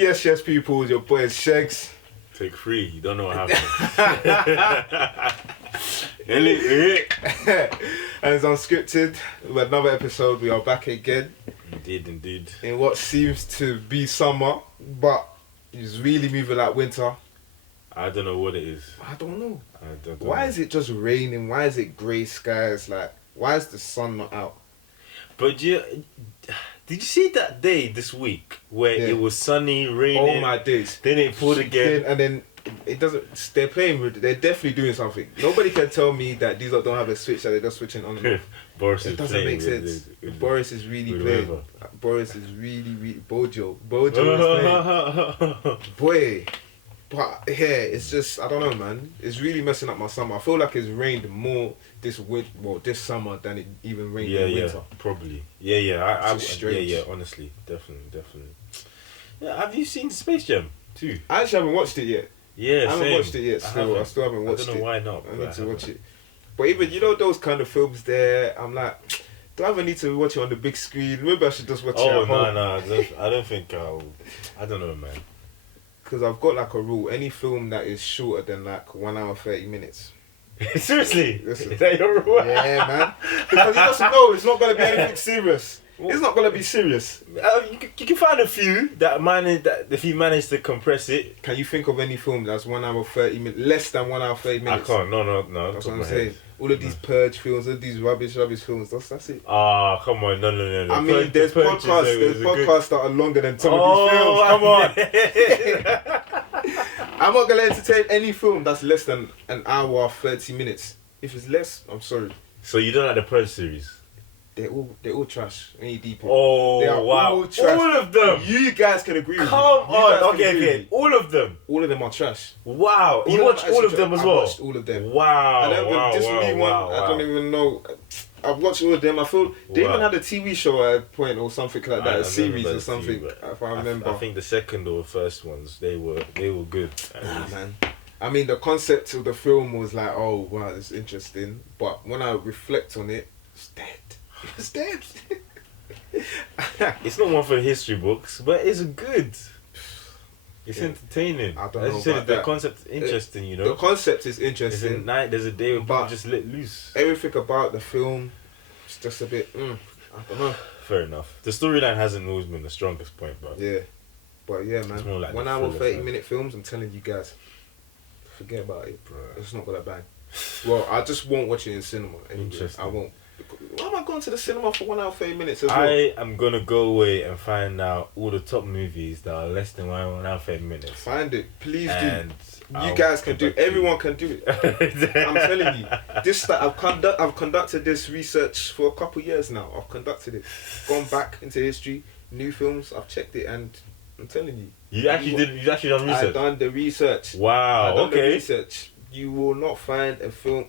Yes, people, your boy is Shegs. Take 3, you don't know what happened. Anyway. And it's Unscripted with another episode. We are back again. Indeed. In what seems to be summer, but it's really moving like winter. I don't know what it is. I don't know. Why is it just raining? Why is it grey skies? Like, why is the sun not out? But did you see that day this week where it was sunny, raining? Oh my days. Then it poured again. And then it doesn't. They're playing with. They're definitely doing something. Nobody can tell me that these lot don't have a switch that they're just switching on and off. Boris it is doesn't make sense. Boris is really playing. Boris is really Bojo is playing. Boy. But yeah, it's just, I don't know, man. It's really messing up my summer. I feel like it's rained more this summer than it even rained in winter. Yeah, probably. Yeah. Strange. Yeah. Honestly, definitely. Yeah, have you seen Space Jam 2? I actually haven't watched it yet. Yeah, I haven't watched it yet. I still haven't watched it. I don't know why not. I need to watch it. But even those kind of films there, I'm like, do I even need to watch it on the big screen? Maybe I should just watch it at home. No. I don't think I'll. I don't know, man. Because I've got like a rule: any film that is shorter than like 1 hour 30 minutes. Seriously? Listen. Is that your rule? Yeah, man. Because you just know it's not going to be anything serious. It's not going to be serious. You can find a few that if you manage to compress it. Can you think of any film that's 1 hour 30 minutes, less than 1 hour 30 minutes? I can't. No. That's what I'm saying. All of these purge films, all of these rubbish films. That's it. Come on, no. I mean, there's podcasts that are longer than some of these films. Come on. I'm not gonna entertain any film that's less than an hour 30 minutes. If it's less, I'm sorry. So you don't like the Purge series? They're all trash. Any deeper. Oh, they are wow. all trash. All of them. You guys can agree with me. Come on. Okay. All of them. All of them are trash. Wow. You watched all of them as well? I watched all of them. Wow. I don't even know. I've watched all of them. I feel they even had a TV show at a point or something like that, a series or something. If I remember. I think the second or first ones they were good. Nah, man. I mean, the concept of the film was like, oh wow, it's interesting. But when I reflect on it, it's dead. It's dead. It's not one for the history books, but it's good. It's entertaining. I don't As know you said, about the that. concept's interesting, you know. The concept is interesting. There's a day where people just let loose. Everything about the film is just a bit, I don't know. Fair enough. The storyline hasn't always been the strongest point, but yeah, man. It's more like 1 hour 30-minute films. I'm telling you guys, forget about it, bro. It's not gonna bang. Well, I just won't watch it in cinema. Anyway. Interesting. I won't. Why am I going to the cinema for 1 hour 30 minutes as well? I am gonna go away and find out all the top movies that are less than 1 hour 30 minutes. Find it, please and do. You guys can do it. Everyone can do it. I'm telling you. I've conducted this research for a couple years now. I've conducted it. Gone back into history, new films. I've checked it, and I'm telling you. You actually done research. I've done the research. Wow. The research. You will not find a film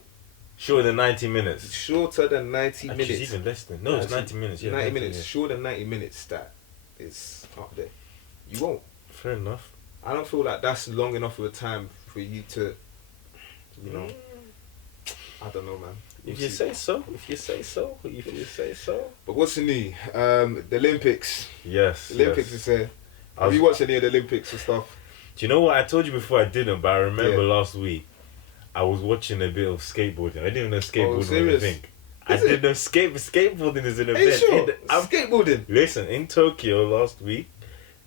shorter than 90 minutes. Shorter than 90 minutes. It's even less than. No, it's 90 minutes. Yeah, 90 minutes. Shorter than 90 minutes. That is up there. You won't. Fair enough. I don't feel like that's long enough of a time for you to, I don't know, man. If you say so. But what's new? The Olympics. Yes. The Olympics is here. Have you watched any of the Olympics and stuff? Do you know what? I told you before I didn't, but I remember last week I was watching a bit of skateboarding. I didn't even know skateboarding was a thing. I didn't know skateboarding is an event. Are you sure? Skateboarding? Listen, in Tokyo last week,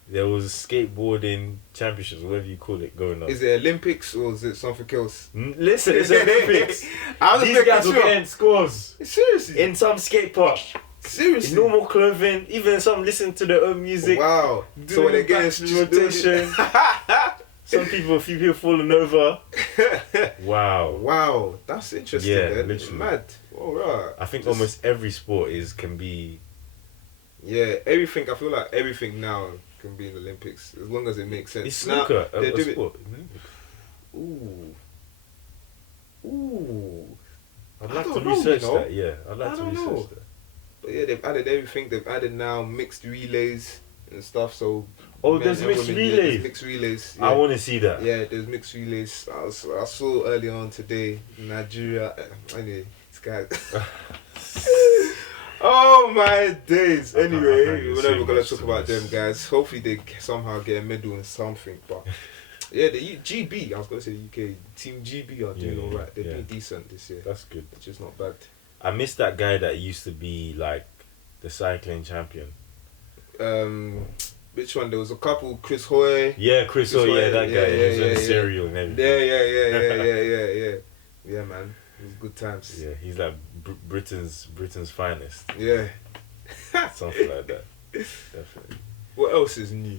there was skateboarding championships, whatever you call it, going on. Is it Olympics or is it something else? Listen, it's Olympics. These guys were getting scores. Seriously? In some skate park. Seriously? In normal clothing, even some listen to their own music. Wow. So when they're getting rotation. A few people falling over. Wow. That's interesting. Yeah, then. literally. Mad. Alright. I think almost every sport can be. Yeah, everything. I feel like everything now can be in the Olympics as long as it makes sense. It's snooker, a sport. Ooh. I'd like to research that. Yeah, I'd like to research that. But yeah, they've added everything. They've added now mixed relays and stuff. So there's mixed relays. Mixed relays. Yeah. I want to see that. Yeah, there's mixed relays. I saw earlier on today Nigeria. Anyway, this guy. Oh my days. I Anyway, can't we're say never gonna much talk to about this. them guys. Hopefully they somehow get a medal in something. But yeah, the GB. I was gonna say UK Team GB are doing alright. They've been decent this year. That's good. Which is not bad. I miss that guy that used to be like the cycling champion. Which one? There was a couple. Chris Hoy. Yeah, Chris Hoy. Yeah, that guy. He was on cereal and everything. Yeah. Yeah, man. It was good times. Yeah, he's like Britain's finest. Yeah. Something like that. Definitely. What else is new?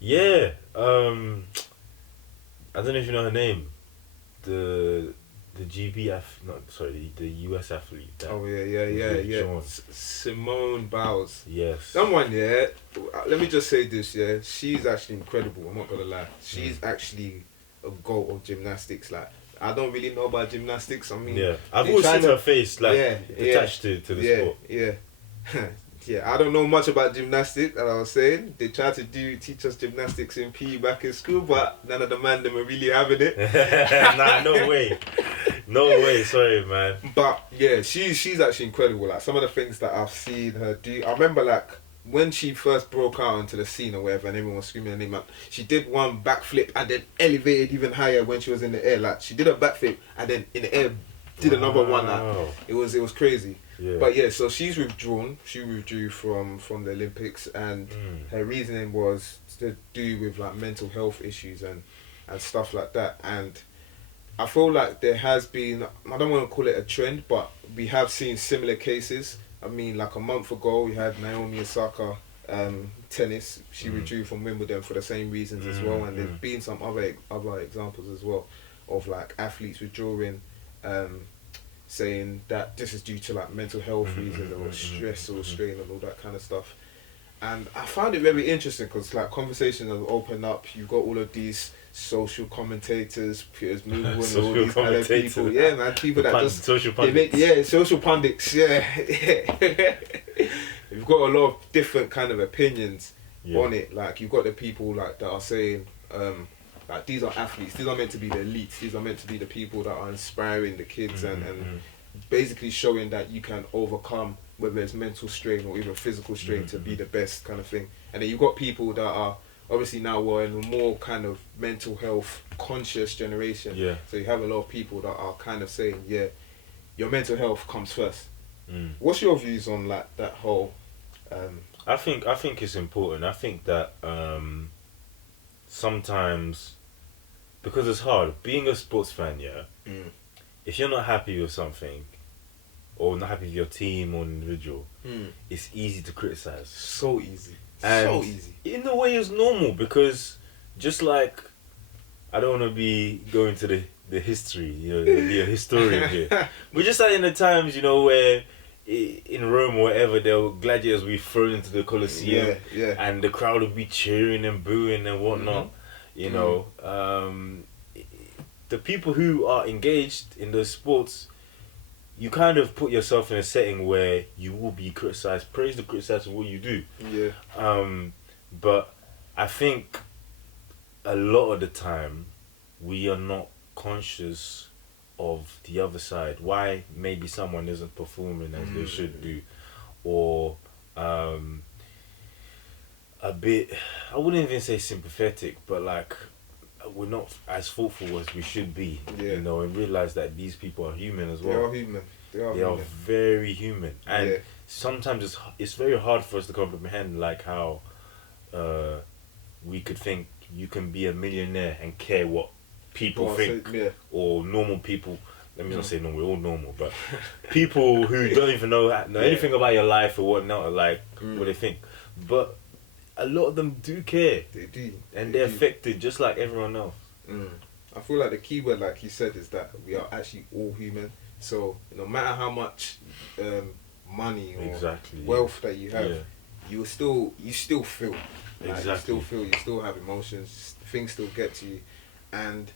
Yeah. I don't know if you know her name. The the US athlete. Oh yeah. Simone Biles. Yes. Someone, yeah. Let me just say this, yeah. She's actually incredible. I'm not gonna lie. She's actually a goat of gymnastics. Like, I don't really know about gymnastics. I mean, yeah, I've always seen her face like attached to the sport. Yeah. Yeah, I don't know much about gymnastics, as I was saying. They tried to teach us gymnastics in PE back in school, but none of the man them are really having it. Nah, no way. No way, sorry man. But yeah, she's actually incredible. Like, some of the things that I've seen her do. I remember like when she first broke out onto the scene or whatever and everyone was screaming her name out, she did one backflip and then elevated even higher when she was in the air. Like, she did a backflip and then in the air did another one. Like, it was crazy. Yeah. But yeah, so she's withdrawn. She withdrew from the Olympics, and her reasoning was to do with like mental health issues and stuff like that. And I feel like there has been, I don't want to call it a trend, but we have seen similar cases. I mean, like a month ago, we had Naomi Osaka, tennis. She withdrew from Wimbledon for the same reasons as well. And there's been some other examples as well of like athletes withdrawing, saying that this is due to like mental health reasons or stress or strain and all that kind of stuff. And I found it very interesting because like conversations have opened up. You've got all of these social commentators, Piers Morgan, and all these kind of people. Yeah, man, people that just social pundits. Social pundits. Yeah, you've got a lot of different kind of opinions on it. Like, you've got the people like that are saying, like, these are athletes. These are meant to be the elites. These are meant to be the people that are inspiring the kids and basically showing that you can overcome whether it's mental strain or even physical strain to be the best kind of thing. And then you've got people that are obviously now we're in a more kind of mental health conscious generation. Yeah. So you have a lot of people that are kind of saying, yeah, your mental health comes first. What's your views on like that whole? I think it's important. I think that sometimes, because it's hard being a sports fan. Yeah. If you're not happy with something, or not happy with your team or individual, it's easy to criticize. So easy. And so easy. In a way, it's normal because just like, I don't want to be going to the history, you know, be a historian here. But just like in the times, you know, where in Rome or wherever, the gladiators will be thrown into the Colosseum, and the crowd will be cheering and booing and whatnot. You know, the people who are engaged in those sports, you kind of put yourself in a setting where you will be criticised. Praise the criticism of what you do. Yeah. But I think a lot of the time we are not conscious of the other side. Why maybe someone isn't performing as they should do, or a bit, I wouldn't even say sympathetic, but like, we're not as thoughtful as we should be, you know, and realize that these people are human as well. They are human. They are very human, and sometimes it's very hard for us to comprehend, like how we could think you can be a millionaire and care what people think, or normal people. Let me not say normal, we're all normal, but people who don't even know anything about your life or whatnot, like what they think, but a lot of them do care. They do. And they're affected just like everyone else. I feel like the key word, like you said, is that we are actually all human. So no matter how much money or wealth that you have, you still feel. Like, you still feel, you still have emotions, things still get to you. And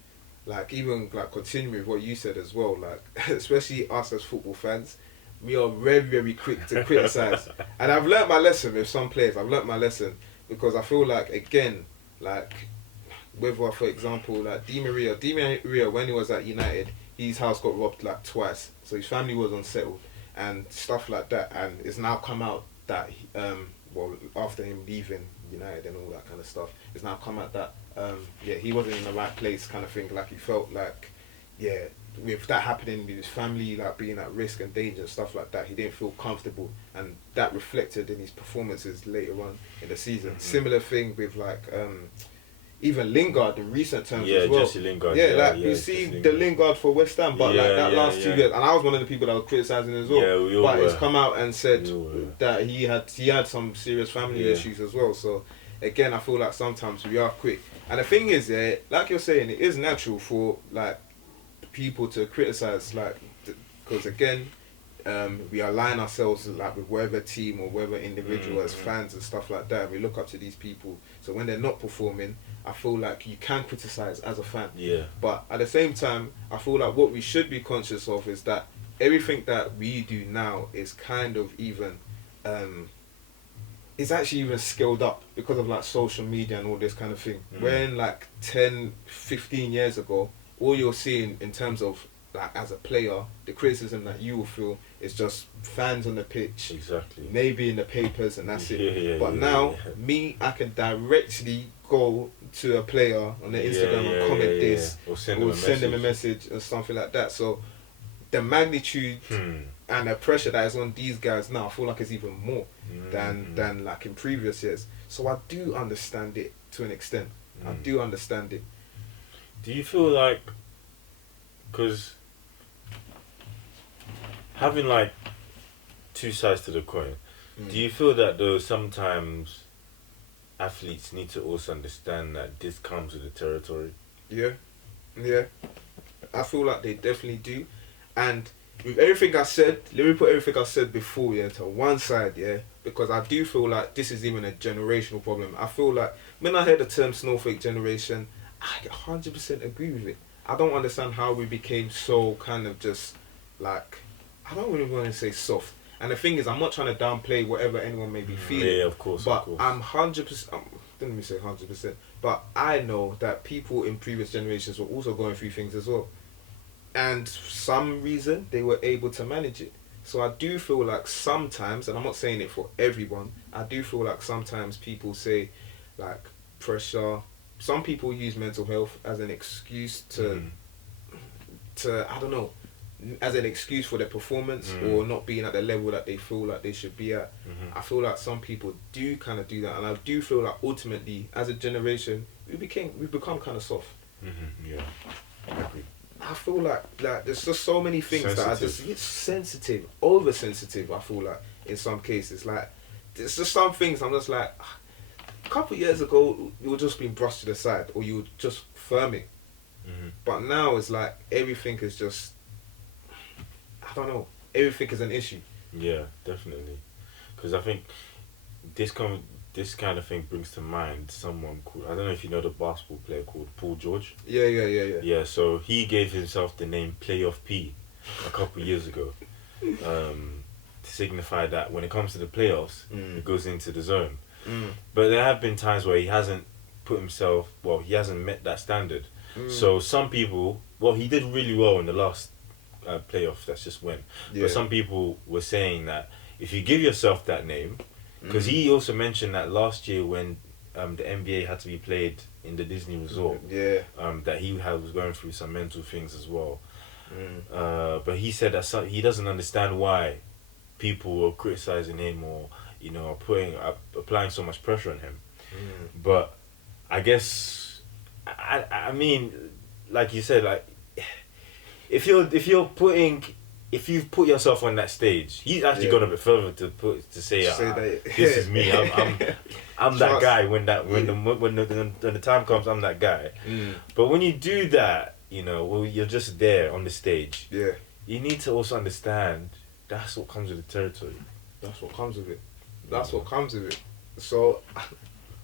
like, even like continuing with what you said as well, like especially us as football fans, we are very, very quick to criticise. And I've learnt my lesson with some players. I've learnt my lesson because I feel like, again, like whether, for example, like Di Maria when he was at United, his house got robbed like twice, so his family was unsettled and stuff like that. And it's now come out that well, after him leaving United and all that kind of stuff, it's now come out that he wasn't in the right place, kind of thing. Like he felt like, with that happening, with his family like being at risk and danger and stuff like that, he didn't feel comfortable, and that reflected in his performances later on in the season. Mm-hmm. Similar thing with like even Lingard in recent terms as well. Jesse Lingard. You see the Lingard for West Ham, but like that last 2 years, and I was one of the people that was criticising as well. Yeah, we all but it's come out and said that he had some serious family issues as well. So again, I feel like sometimes we are quick. And the thing is, like you're saying, it is natural for like people to criticise, like, because again, we align ourselves like with whatever team or whatever individual as fans and stuff like that. We look up to these people. So when they're not performing, I feel like you can criticise as a fan. Yeah. But at the same time, I feel like what we should be conscious of is that everything that we do now is kind of even, it's actually even scaled up because of like social media and all this kind of thing. When like 10, 15 years ago, all you're seeing in terms of like as a player, the criticism that you will feel is just fans on the pitch, exactly, maybe in the papers, and that's it. But now, me, I can directly go to a player on the Instagram and comment this, or send them a message or something like that. So the magnitude and the pressure that is on these guys now, I feel like it's even more than like in previous years. So I do understand it to an extent. I do understand it. Do you feel like, because having like two sides to the coin, do you feel that though sometimes athletes need to also understand that this comes with the territory? Yeah. I feel like they definitely do. And with everything I said, let me put everything I said before to one side, because I do feel like this is even a generational problem. I feel like when I heard the term snowflake generation, I 100% agree with it. I don't understand how we became so kind of just like, I don't really want to say soft. And the thing is, I'm not trying to downplay whatever anyone may be feeling. Yeah, of course. But I'm 100%, didn't me say 100%, but I know that people in previous generations were also going through things as well. And for some reason, they were able to manage it. So I do feel like sometimes, and I'm not saying it for everyone, I do feel like sometimes people say like pressure. Some people use mental health as an excuse to I don't know, as an excuse for their performance or not being at the level that they feel like they should be at. I feel like some people do kind of do that, and I do feel like ultimately, as a generation, we've become kind of soft. Yeah, I agree. I feel like there's just so many things that are just sensitive, oversensitive. I feel like in some cases, like there's just some things I'm just like. A couple of years ago, you were just being brushed to the side, or you were just firming. But now it's like everything is just, I don't know, everything is an issue. Yeah, definitely. Because I think this kind of thing brings to mind someone called, I don't know if you know the basketball player called Paul George. Yeah. Yeah, so he gave himself the name Playoff P a couple of years ago to signify that when it comes to the playoffs, it goes into the zone. But there have been times where he hasn't put himself, he hasn't met that standard. So some people, he did really well in the last playoff that's just went. But some people were saying that if you give yourself that name, because he also mentioned that last year when the NBA had to be played in the Disney Resort, that he was going through some mental things as well. But he said that he doesn't understand why people were criticizing him or applying so much pressure on him. But I guess I mean, like you said, like if you've put yourself on that stage, he's actually gone a bit further to say this is me. I'm that guy when the time comes. I'm that guy. But when you do that, you're just there on the stage. You need to also understand that's what comes with the territory. That's what comes with it. So,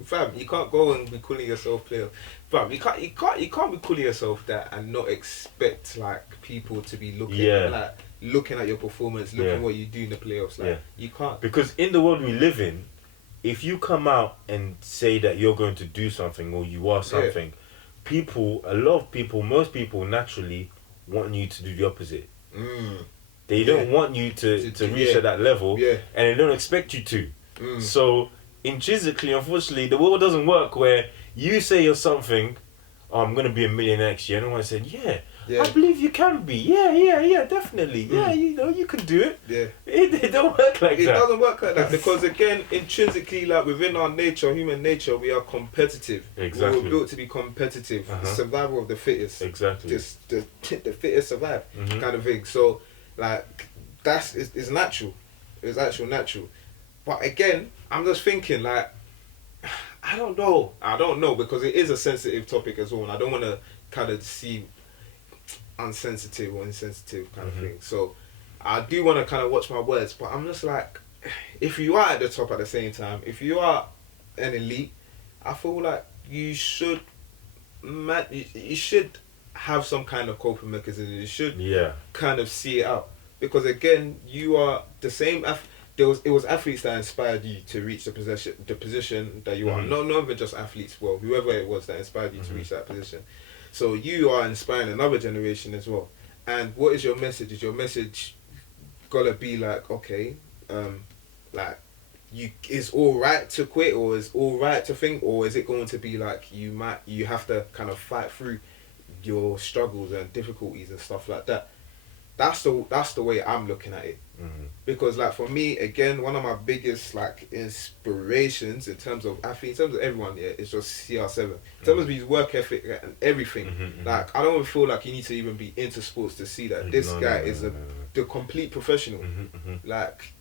fam, you can't go and be calling yourself player. Fam, you can't be calling yourself that and not expect like people to be looking at your performance, looking at what you do in the playoffs. You can't. Because in the world we live in, if you come out and say that you're going to do something or you are something, most people naturally want you to do the opposite. They don't want you to reach at that level, and they don't expect you to. So intrinsically, unfortunately, the world doesn't work where you say you're something. Oh, I'm gonna be a millionaire next year. And everyone said, I believe you can be. Yeah, definitely. Yeah, you can do it. Yeah. It don't work like that. It doesn't work like that because, again, intrinsically, like within our nature, human nature, we are competitive. Exactly. We were built to be competitive. Survival of the fittest. Exactly. Just the fittest survive, kind of thing. So, like, it's natural. It's actually natural. But again, I'm just thinking, like, I don't know because it is a sensitive topic as well, and I don't want to kind of seem unsensitive or insensitive kind of thing. So I do want to kind of watch my words, but I'm just like, if you are at the top at the same time, if you are an elite, I feel like you should have some kind of coping mechanism. You should kind of see it out, because again, you are the same. It was athletes that inspired you to reach the position that you are. No, not even just athletes. Well, whoever it was that inspired you to reach that position. So you are inspiring another generation as well. And what is your message? Is your message gotta be like, okay, like it's all right to quit, or is all right to think, or is it going to be like you have to kind of fight through your struggles and difficulties and stuff like that? That's the way I'm looking at it. Because like for me, again, one of my biggest like inspirations in terms of athletes, in terms of everyone, is just CR7. In terms of his work ethic and everything. Like I don't feel like you need to even be into sports to see that this guy is the complete professional. Like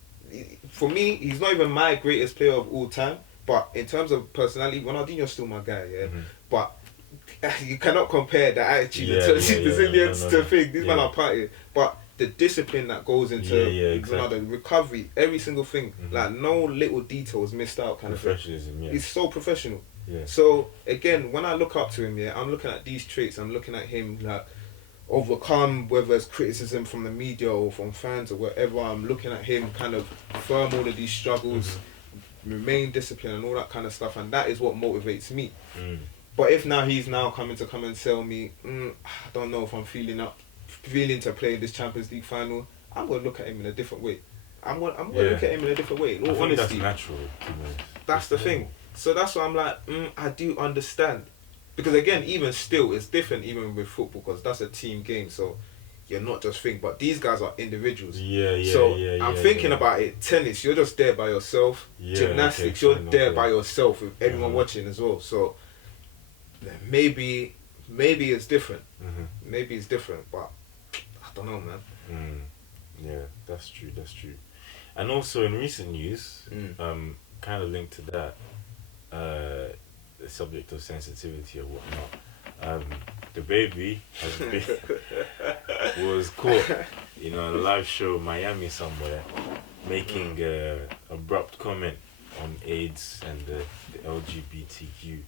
for me, he's not even my greatest player of all time, but in terms of personality, Ronaldinho's still my guy, but you cannot compare the attitude and resilience to things. These men are partying, but the discipline that goes into the recovery, every single thing, like no little detail is missed out, kind of thing. He's so professional. So again, when I look up to him, I'm looking at these traits. I'm looking at him like overcome whether it's criticism from the media or from fans or whatever. I'm looking at him kind of firm all of these struggles, remain disciplined and all that kind of stuff, and that is what motivates me. But if now he's coming to come and sell me, I don't know if I'm feeling to play this Champions League final, I'm going to look at him in a different way. I'm going to look at him in a different way. In all honesty, that's natural. That's the thing. So that's why I'm like, I do understand. Because again, even still, it's different even with football, because that's a team game. So you're not just thinking, but these guys are individuals. So I'm thinking about it. Tennis, you're just there by yourself. Gymnastics, you're there by yourself with everyone watching as well. So maybe it's different. Maybe it's different, but I don't know, man. Yeah, that's true. And also in recent news, kind of linked to that, the subject of sensitivity or whatnot. The baby was caught, in a live show Miami somewhere, making abrupt comment on AIDS and the LGBTQ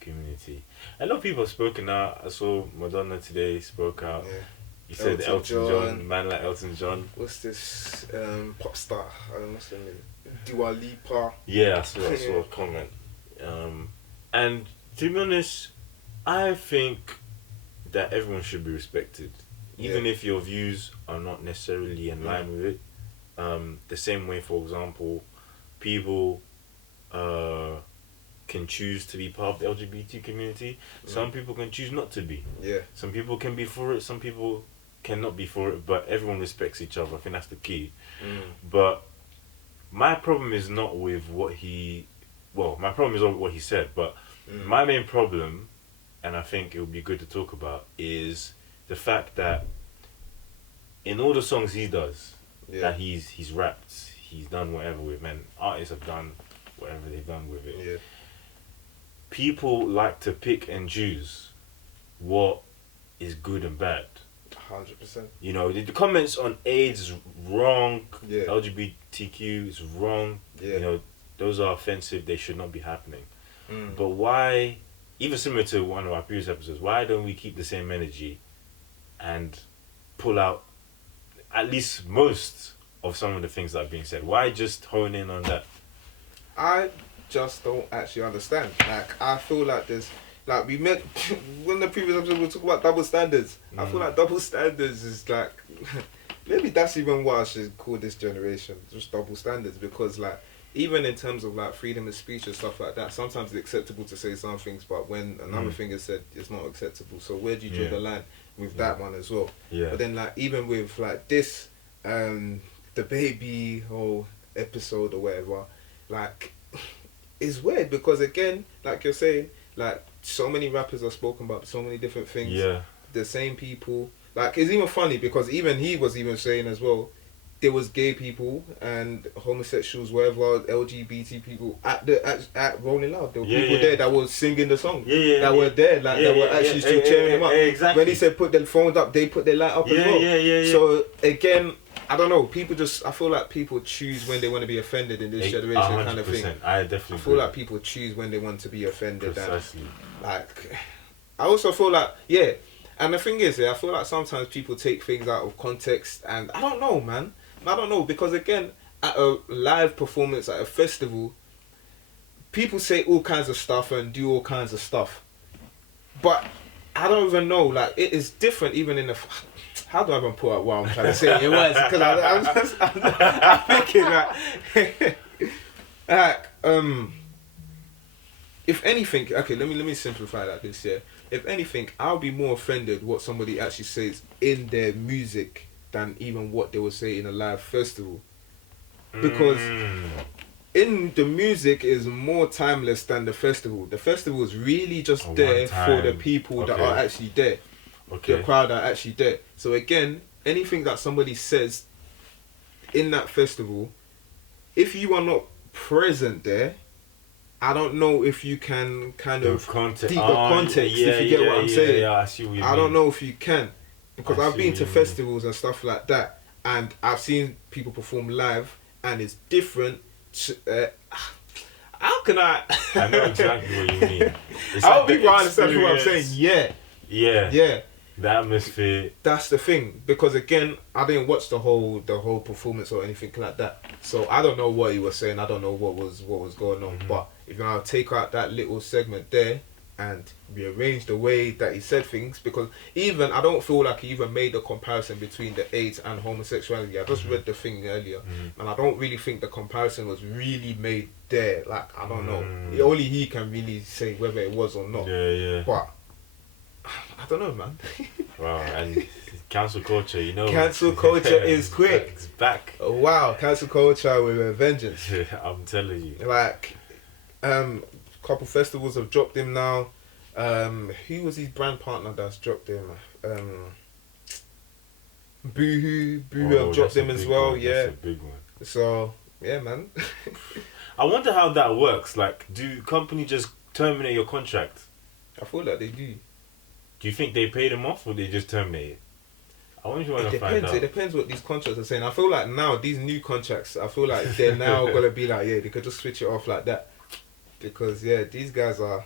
community. A lot of people have spoken out. I saw Madonna today spoke out. You said Elton John, man like Elton John. What's this pop star? I don't know what's her name. Dua Lipa. Yeah, I saw a comment. And to be honest, I think that everyone should be respected, even if your views are not necessarily in line with it. The same way, for example, people can choose to be part of the LGBT community. Some people can choose not to be. Some people can be for it, some people cannot be for it, but everyone respects each other. I think that's the key. But my problem is not with what he... Well, my problem is not with what he said, but my main problem, and I think it would be good to talk about, is the fact that in all the songs he does, that he's rapped, he's done whatever with, man, artists have done whatever they've done with it. People like to pick and choose what is good and bad. 100%. The comments on AIDS is wrong. LGBTQ is wrong. Those are offensive. They should not be happening. But why, even similar to one of our previous episodes, why don't we keep the same energy and pull out at least most of some of the things that are being said? Why just hone in on that? I just don't actually understand. Like, I feel like like we met when the previous episode we talk about double standards. I feel like double standards is like maybe that's even what I should call this generation, just double standards, because like even in terms of like freedom of speech and stuff like that, sometimes it's acceptable to say some things, but when another thing is said, it's not acceptable. So where do you draw the line with that one as well? But then like even with like this, the baby whole episode or whatever, like it's weird because again, like you're saying, like so many rappers are spoken about so many different things. Yeah. The same people. Like it's even funny because even he was even saying as well, there was gay people and homosexuals, whatever, LGBT people at Rolling Loud. There were people there that were singing the song. That were there, like that were actually still cheering him up. Exactly. When he said put their phones up, they put their light up as well. So again, I don't know. People just, I feel like people choose when they want to be offended in this generation, 100%. Kind of thing. I definitely. I feel like people choose when they want to be offended. Precisely. And, like, I also feel like and the thing is, I feel like sometimes people take things out of context, and I don't know, man. I don't know, because again, at a live performance at a festival, people say all kinds of stuff and do all kinds of stuff, but I don't even know. like it is different even in the. How do I even put out what I'm trying to say in words? Because I'm thinking like, if anything, okay, let me simplify like this. If anything, I'll be more offended what somebody actually says in their music than even what they would say in a live festival, because in the music is more timeless than the festival. The festival is really just there for the people that are actually there. The crowd are actually there. So again, anything that somebody says in that festival, if you are not present there, I don't know if you can kind of deeper context, if you get what I'm saying. I see what you mean. I don't know if you can, because I've been to festivals and stuff like that, and I've seen people perform live, and it's different. How can I? I know exactly what you mean. I hope people understand what I'm saying. Yeah. The atmosphere. That's the thing, because again, I didn't watch the whole performance or anything like that, so I don't know what he was saying. I don't know what was going on. But if I take out that little segment there and rearrange the way that he said things, because even I don't feel like he even made a comparison between the AIDS and homosexuality. I just read the thing earlier, and I don't really think the comparison was really made there. Like I don't know. Only he can really say whether it was or not. But I don't know, man. Wow, and cancel culture, you know. Cancel culture is quick. It's back. Oh, wow, cancel culture with a vengeance. I'm telling you. Like, couple festivals have dropped him now. Who was his brand partner that's dropped him? Boohoo have dropped him as well. One. That's a big one. So yeah, man. I wonder how that works. Like, do companies just terminate your contract? I feel like they do. Do you think they pay them off or they just terminate it? I wonder if you want to find out. It depends what these contracts are saying. I feel like now, these new contracts, I feel like they're now going to be like, they could just switch it off like that. Because, these guys are...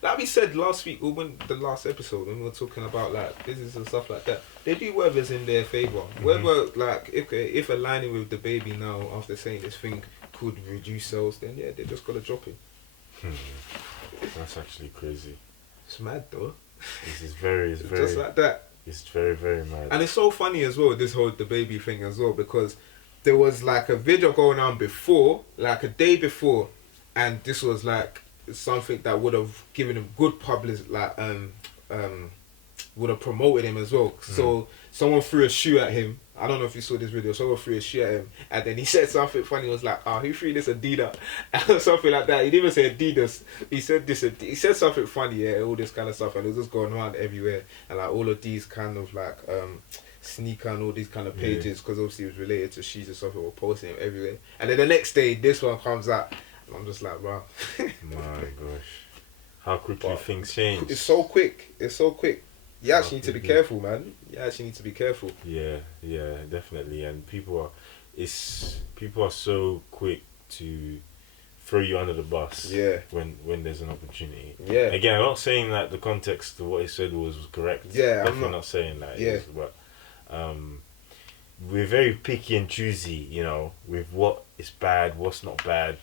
like we said last week, or when the last episode, when we were talking about like business and stuff like that, they do whatever's in their favour. Whether, like, if aligning with the baby now, after saying this thing could reduce sales, then they just got to drop it. That's actually crazy. It's mad though. It's very just like that. It's very, very mad. And it's so funny as well, this whole the baby thing as well, because there was like a video going on before, like a day before, and this was like something that would have given him good publicity, like would have promoted him as well. So someone threw a shoe at him. I don't know if you saw this video. Someone threw a shoe at him, and then he said something funny. He was like, who threw this Adidas? Or something like that. He didn't even say Adidas. He said this. He said something funny, all this kind of stuff, and it was just going around everywhere. And like all of these kind of like sneaker and all these kind of pages, because obviously it was related to shoes and stuff, were posting it everywhere. And then the next day, this one comes out, and I'm just like, wow. My gosh, how quickly things change. It's so quick. You actually need to be careful, man. Yeah, definitely. And people are so quick to throw you under the bus. Yeah. When there's an opportunity. Yeah. Again, I'm not saying that the context of what he said was correct. Yeah. Definitely not saying that. Yeah. But we're very picky and choosy, with what is bad, what's not bad.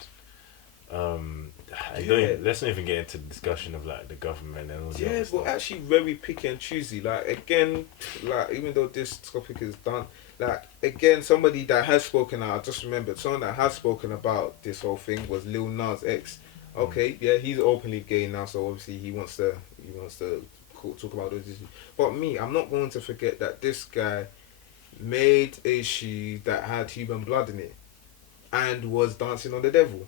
let's not even get into the discussion of like the government and all that. Yeah, but actually very picky and choosy. Like again, like even though this topic is done, like again, somebody that has spoken out. I just remembered someone that has spoken about this whole thing was Lil Nas X. Okay, yeah, he's openly gay now, so obviously he wants to talk about those issues. But me, I'm not going to forget that this guy made a shoe that had human blood in it and was dancing on the devil.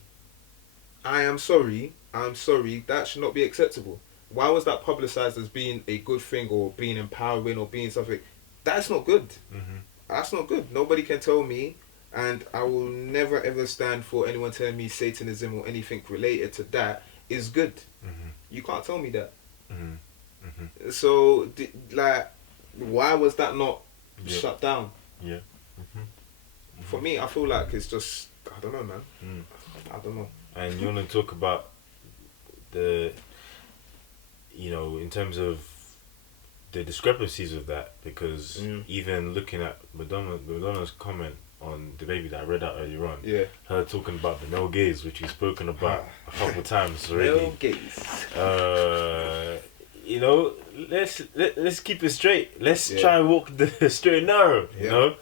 I'm sorry, that should not be acceptable. Why was that publicised as being a good thing or being empowering or being something? That's not good. Mm-hmm. That's not good. Nobody can tell me, and I will never ever stand for anyone telling me Satanism or anything related to that is good. Mm-hmm. You can't tell me that. Mm-hmm. Mm-hmm. So, why was that not shut down? Yeah. Mm-hmm. Mm-hmm. For me, I feel like it's just, I don't know, man. I don't know. And you want to talk about the, in terms of the discrepancies of that, because even looking at Madonna's comment on the baby that I read out earlier on, her talking about the male gaze, which we've spoken about a couple times already. Male gaze. Let's keep it straight. Let's try and walk the straight and narrow. You know,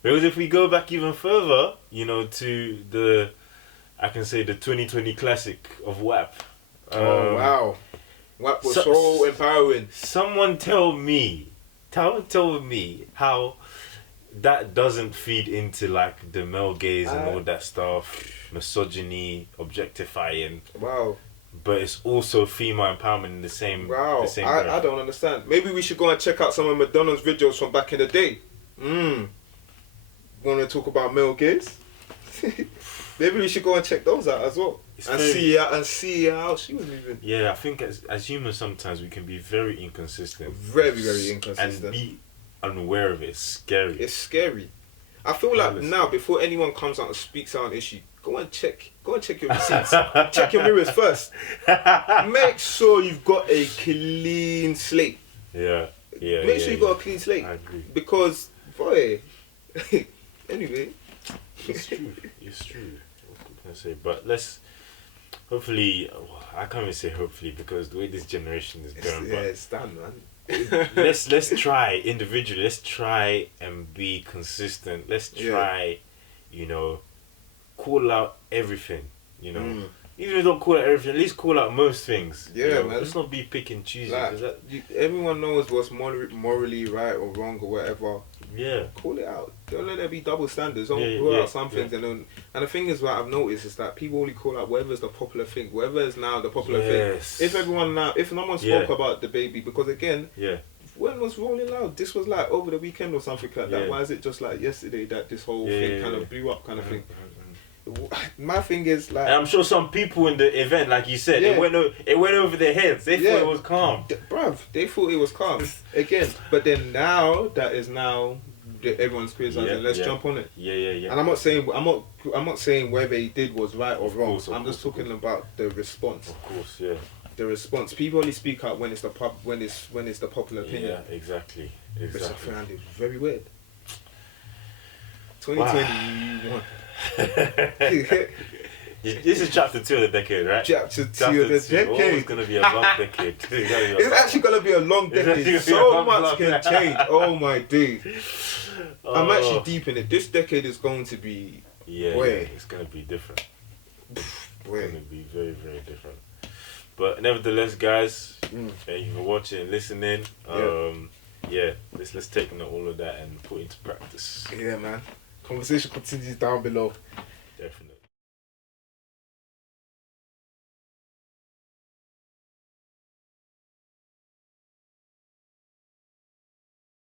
because if we go back even further, to the 2020 classic of WAP. Oh wow, WAP was so empowering. Someone tell me how that doesn't feed into like the male gaze and all that stuff, misogyny, objectifying. Wow. But it's also female empowerment in the same. Wow, the same I don't understand. Maybe we should go and check out some of Madonna's videos from back in the day. Want to talk about male gaze? Maybe we should go and check those out as well, see how she was moving. Yeah, I think as humans sometimes we can be very inconsistent. Very, very inconsistent. And be unaware of it. It's scary. It's scary. I feel like now, before anyone comes out and speaks out on issue, go and check your receipts. Check your mirrors first. Make sure you've got a clean slate. Yeah. Make sure you've got a clean slate. I agree. Because, boy, anyway. It's true. What can I say? But hopefully, I can't even say hopefully, because the way this generation is going. It's done, man. let's try individually. Let's try and be consistent. Let's try, call out everything. Even if you don't call out everything, at least call out most things. Yeah, man. Let's not be pick and choosy. Everyone knows what's morally right or wrong or whatever. Yeah. Call it out. Don't let there be double standards. Don't call out some things and the thing is, what I've noticed is that people only call out whatever's the popular thing, whatever is now the popular thing. If no one spoke about the baby, because again, when was Rolling Loud? This was like over the weekend or something like that. Why is it just like yesterday that this whole thing kind of blew up, kind of thing? My thing is like, and I'm sure some people in the event, like you said, it went over their heads. They thought it was calm, bruv. They thought it was calm again. But then now that is everyone's criticizing. Let's jump on it. Yeah. And I'm not saying whether he did was right or wrong. I'm just talking about the response. Of course, yeah. The response. People only speak out when it's the popular opinion. Yeah, exactly. Which I found it very weird. 2021. This is chapter 2 of the decade, right? Chapter 2 of the decade. Oh, it's gonna be a long decade. It's actually gonna be a long decade. So much can change. Oh my dude. I'm actually deep in it. This decade is going to be it's gonna be different. It's gonna be very, very different. But nevertheless, guys, thank you for watching and listening. Let's take note all of that and put into practice. Yeah, man. Conversation continues down below. Definitely.